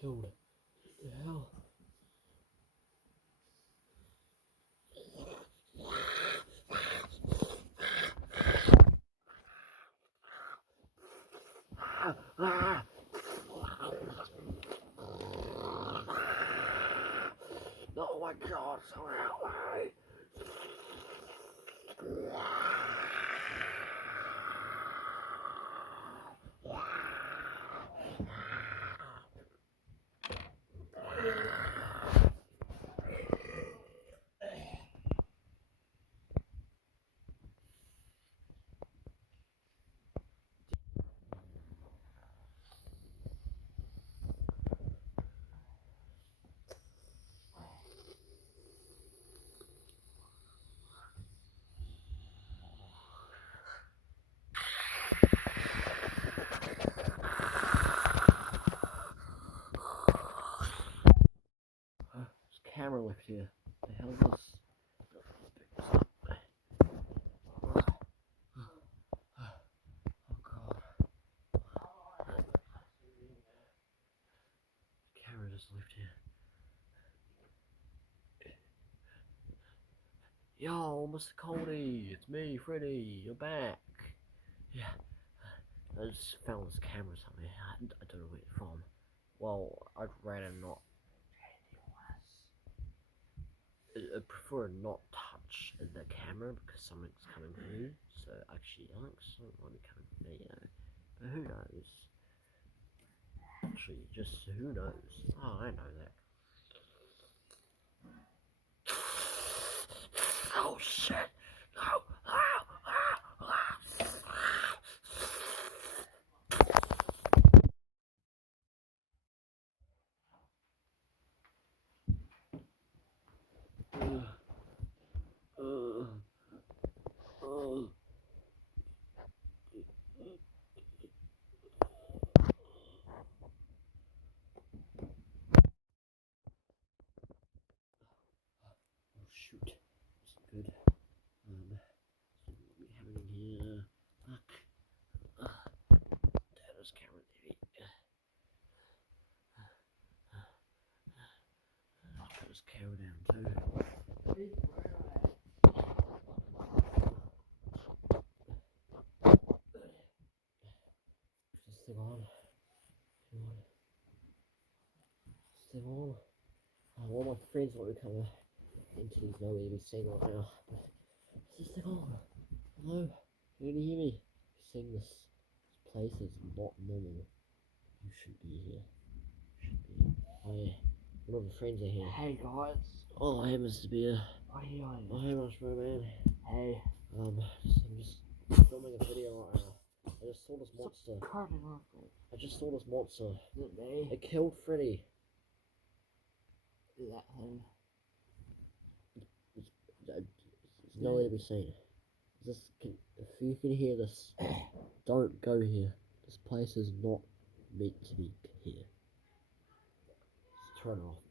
killed. What the hell? Oh my god, someone help me! There's a camera left here. The hell is this? Oh god. Camera just left here. Yo, Mr. Coldy, it's me, Freddy. You're back. Yeah. I just found this camera somewhere. I don't know where it's from. Well, I'd rather not. I prefer not touch the camera because something's coming through. So actually, I think something might be coming from me, But who knows? Actually, just who knows? Oh, I know that. Oh shit! No! Oh shoot! That's good. So what we having here? Fuck. There's camera TV. I'll put this camera down too. Is this thing on? Thing on? All my friends want to come into these nowhere to be seen right now. Is this thing on? Hello? Can you hear me? You're saying this place is not normal. You should be here. You should be. Oh yeah. One of the friends are here. Hey guys. Oh hey Mr. Beer. What are you doing? Oh hey Marshmallow Man. Hey. I'm just filming a video right now. I just saw this monster. Carving off me. I just saw this monster. Is it me? It killed Freddy. Is that him? There's no way to be seen. If you can hear this, don't go here. This place is not meant to be here. Just turn it off.